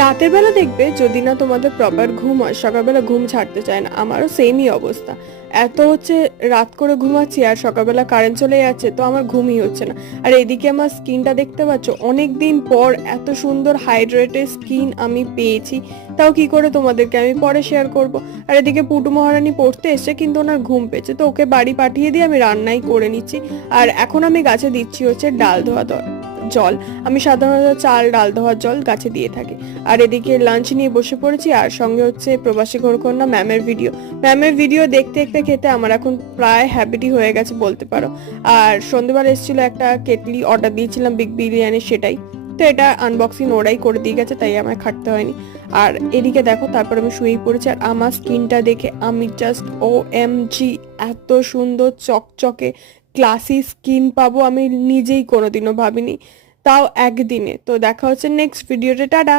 রাতের বেলা দেখবে যদি না তোমাদের প্রপার ঘুম হয় সকালবেলা ঘুম ছাড়তে চায় না, আমারও সেমই অবস্থা। এত হচ্ছে রাত করে ঘুমাচ্ছি আর সকালবেলা কারেন্ট চলে যাচ্ছে, তো আমার ঘুমই হচ্ছে না। আর এদিকে আমার স্কিনটা দেখতে পাচ্ছ, অনেক দিন পর এত সুন্দর হাইড্রেটেড স্কিন আমি পেয়েছি। তাও কি করে তোমাদেরকে আমি পরে শেয়ার করব। আর এদিকে পুটু মহারানী পড়তে এসছে, কিন্তু ওনার ঘুম পেয়েছে, তো ওকে বাড়ি পাঠিয়ে দিয়ে আমি রান্নাই করে নিচ্ছি। আর এখন আমি গাছে দিচ্ছি হচ্ছে ডাল ধোয়া জল। আমি সাধারণত চাল ডাল ধোয়ার জল গাছে দিয়ে থাকি। আর এদিকে লাঞ্চ নিয়ে বসে পড়েছি, আর সঙ্গে হচ্ছে প্রবাসী ঘরকন্যা ম্যামের ভিডিও দেখতে দেখতে খেতে আমার এখন প্রায় হ্যাবিটই হয়ে গেছে বলতে পারো। আর সন্ধ্যেবেলা এসেছিল একটা কেটলি, অর্ডার দিয়েছিলাম বিগ বিরিয়ানি, সেটাই তো এটা আনবক্সিং ওরাই করে দিয়ে গেছে, তাই আমায় খাটতে হয়নি। আর এদিকে দেখো তারপর আমি শুয়েই পড়েছি, আর আমার স্কিনটা দেখে আমি জাস্ট ও এম জি, এত সুন্দর চকচকে ক্লাসি স্কিন পাবো আমি নিজেই কোনোদিনও ভাবিনি, তাও একদিনে। তো দেখা হচ্ছে নেক্সট ভিডিওতে, টাটা।